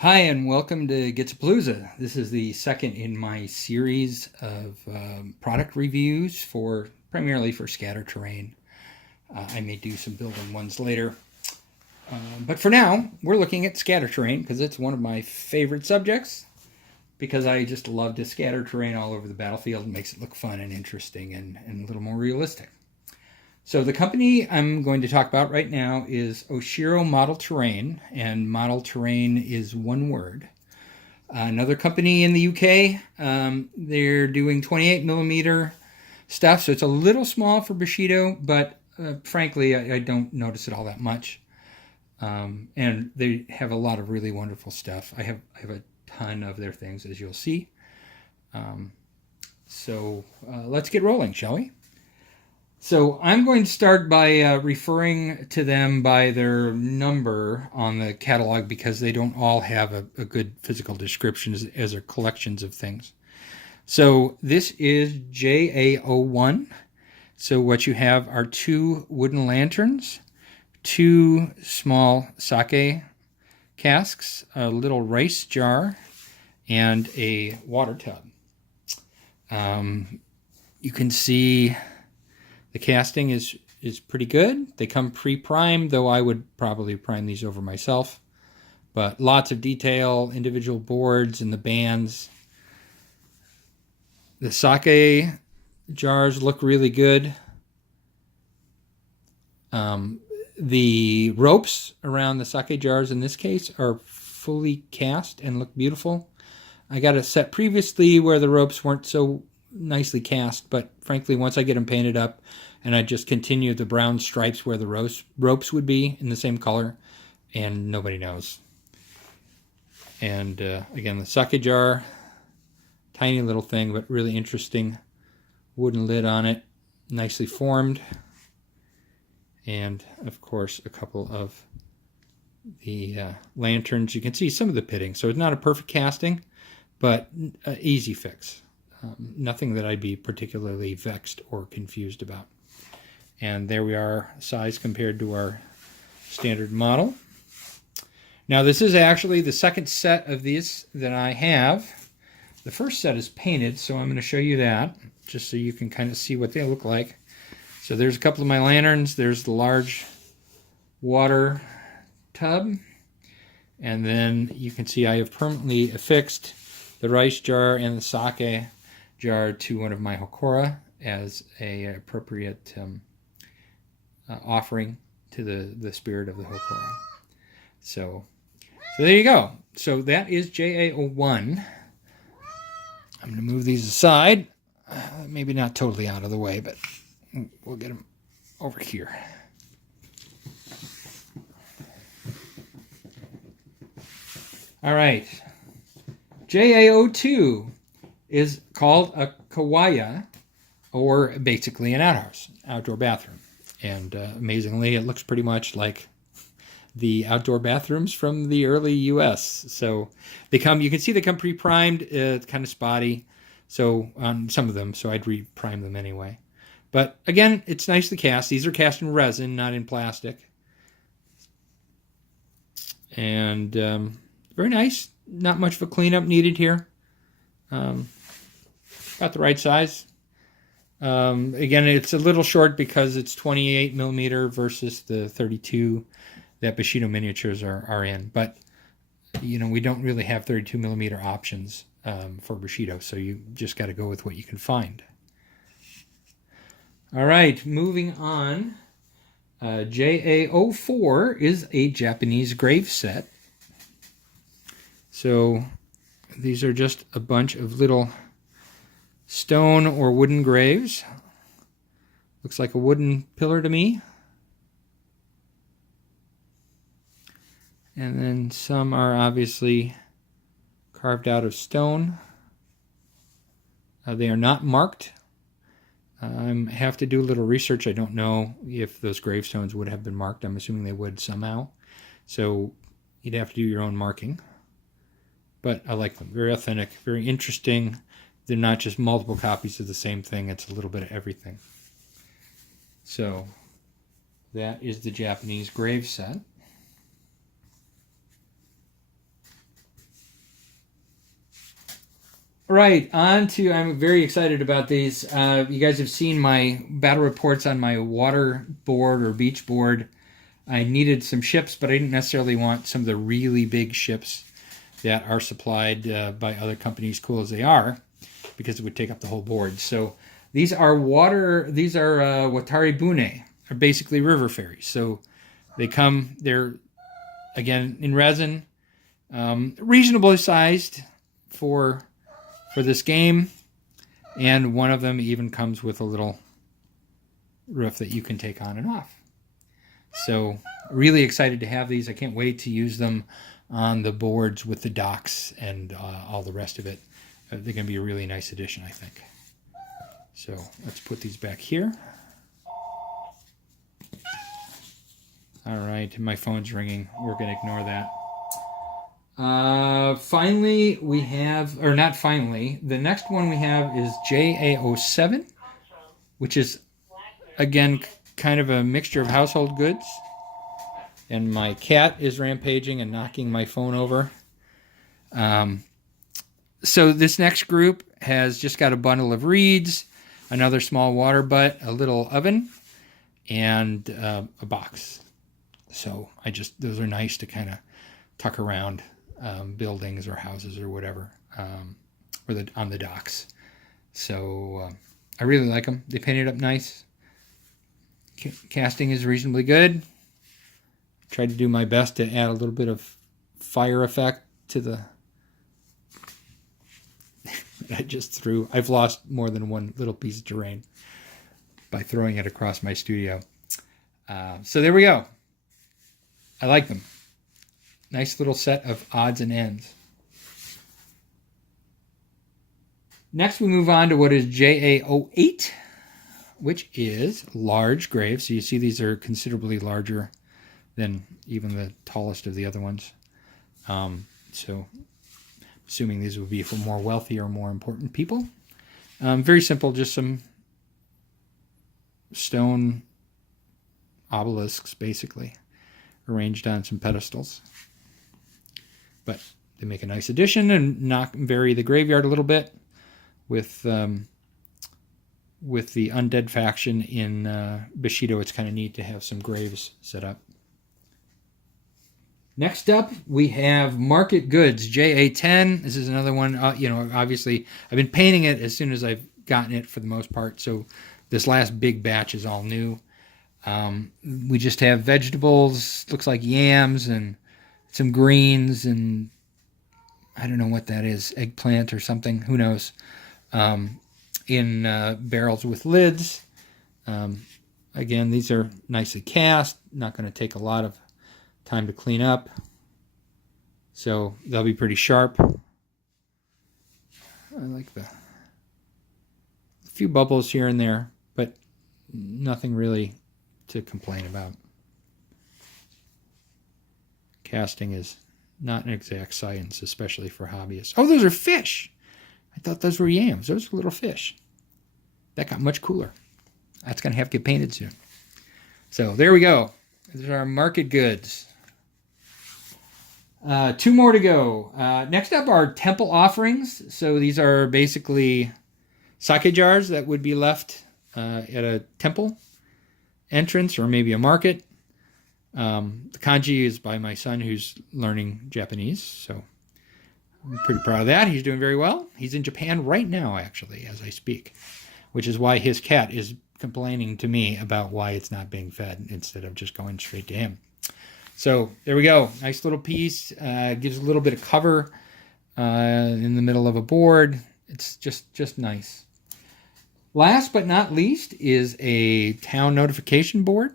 Hi, and welcome to Gitsapalooza. This is the second in my series of product reviews for primarily for scatter terrain. I may do some building ones later. But for now, we're looking at scatter terrain because it's one of my favorite subjects because I just love to scatter terrain all over the battlefield. It makes it look fun and interesting and a little more realistic. So the company I'm going to talk about right now is Oshiro Modelterrain, and Modelterrain is one word. Another company in the UK, they're doing 28 millimeter stuff, so it's a little small for Bushido, but frankly, I don't notice it all that much. And they have a lot of really wonderful stuff. I have a ton of their things, as you'll see. So let's get rolling, shall we? So I'm going to start by referring to them by their number on the catalog because they don't all have a good physical description as their collections of things. So this is JA01. So what you have are two wooden lanterns, two small sake casks, a little rice jar, and a water tub. You can see the casting is pretty good. They come pre-primed, though I would probably prime these over myself. But lots of detail, individual boards and the bands. The sake jars look really good. The ropes around the sake jars in this case are fully cast and look beautiful. I got a set previously where the ropes weren't so nicely cast, but frankly, once I get them painted up and I just continue the brown stripes where the ropes would be in the same color, and nobody knows. And again, the sake jar, tiny little thing, but really interesting. Wooden lid on it, nicely formed. And of course, a couple of the lanterns. You can see some of the pitting. So it's not a perfect casting, but easy fix. Nothing that I'd be particularly vexed or confused about. And there we are, size compared to our standard model. Now this is actually the second set of these that I have. The first set is painted, so I'm going to show you that, just so you can kind of see what they look like. So there's a couple of my lanterns. There's the large water tub. And then you can see I have permanently affixed the rice jar and the sake jar to one of my hokora as a appropriate offering to the spirit of the hokora. So there you go. So that is JA01. I'm going to move these aside. Maybe not totally out of the way, but we'll get them over here. All right. JA02 is called a kawaya, or basically an outdoor bathroom. And amazingly, it looks pretty much like the outdoor bathrooms from the early US. So they come, you can see they come pre-primed. It's kind of spotty, so on some of them, so I'd re-prime them anyway. But again, it's nicely cast. These are cast in resin, not in plastic. And very nice. Not much of a cleanup needed here. About the right size. Again, it's a little short because it's 28 millimeter versus the 32 that Bushido miniatures are in. But, you know, we don't really have 32 millimeter options for Bushido, so you just got to go with what you can find. All right, moving on. JA04 is a Japanese grave set. So these are just a bunch of little stone or wooden graves. Looks like a wooden pillar to me. And then some are obviously carved out of stone. They are not marked. I have to do a little research. I don't know if those gravestones would have been marked. I'm assuming they would somehow. So you'd have to do your own marking. But I like them. Very authentic, very interesting. They're not just multiple copies of the same thing. It's a little bit of everything. So that is the Japanese grave set. right, on to, I'm very excited about these. You guys have seen my battle reports on my water board or beach board. I needed some ships, but I didn't necessarily want some of the really big ships that are supplied by other companies, cool as they are, because it would take up the whole board. So these are Watari Bune, are basically river fairies. So they're, again, in resin, reasonably sized for this game, and one of them even comes with a little roof that you can take on and off. So really excited to have these. I can't wait to use them on the boards with the docks and all the rest of it. They're going to be a really nice addition, I think. So let's put these back here. All right, my phone's ringing. We're going to ignore that. Finally, we have, or not finally, the next one we have is JA07, which is, again, kind of a mixture of household goods. And my cat is rampaging and knocking my phone over. So this next group has just got a bundle of reeds, another small water butt, a little oven, and a box. So those are nice to kind of tuck around buildings or houses or whatever, or on the docks. So I really like them. They painted up nice. Casting is reasonably good. Tried to do my best to add a little bit of fire effect to the... I just threw... I've lost more than one little piece of terrain by throwing it across my studio. So there we go. I like them. Nice little set of odds and ends. Next we move on to what is JA08, which is large graves. So you see these are considerably larger than even the tallest of the other ones. So assuming these would be for more wealthy or more important people. Very simple, just some stone obelisks, basically, arranged on some pedestals. But they make a nice addition and vary the graveyard a little bit with the undead faction in Bushido. It's kind of neat to have some graves set up. Next up, we have Market Goods, JA10. This is another one, obviously, I've been painting it as soon as I've gotten it for the most part, so this last big batch is all new. We just have vegetables, looks like yams, and some greens, and I don't know what that is, eggplant or something, who knows, in barrels with lids. Again, these are nicely cast, not going to take a lot of time to clean up, so they'll be pretty sharp. I like a few bubbles here and there, but nothing really to complain about. Casting is not an exact science, especially for hobbyists. Oh, those are fish! I thought those were yams. Those are little fish. That got much cooler. That's going to have to get painted soon. So there we go. These are our Market Goods. Two more to go. Next up are temple offerings. So these are basically sake jars that would be left at a temple entrance or maybe a market. The kanji is by my son who's learning Japanese, so I'm pretty proud of that. He's doing very well. He's in Japan right now, actually, as I speak, which is why his cat is complaining to me about why it's not being fed instead of just going straight to him. So there we go. Nice little piece. Gives a little bit of cover in the middle of a board. It's just nice. Last but not least is a town notification board.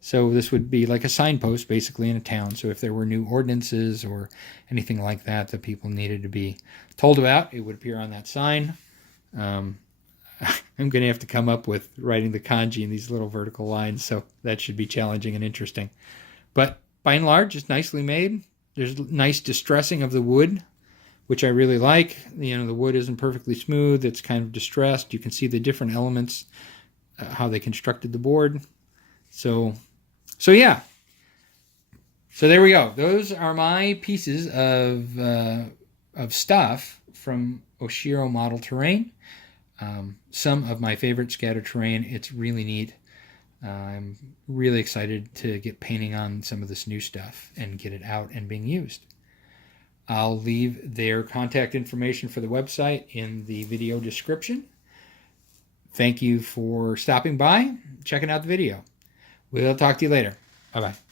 So this would be like a signpost basically in a town. So if there were new ordinances or anything like that that people needed to be told about, it would appear on that sign. I'm going to have to come up with writing the kanji in these little vertical lines, so that should be challenging and interesting. But by and large, it's nicely made. There's nice distressing of the wood, which I really like. The wood isn't perfectly smooth. It's kind of distressed. You can see the different elements, how they constructed the board. So yeah. So there we go. Those are my pieces of stuff from Oshiro Modelterrain. Some of my favorite scatter terrain. It's really neat. I'm really excited to get painting on some of this new stuff and get it out and being used. I'll leave their contact information for the website in the video description. Thank you for stopping by, checking out the video. We'll talk to you later. Bye-bye.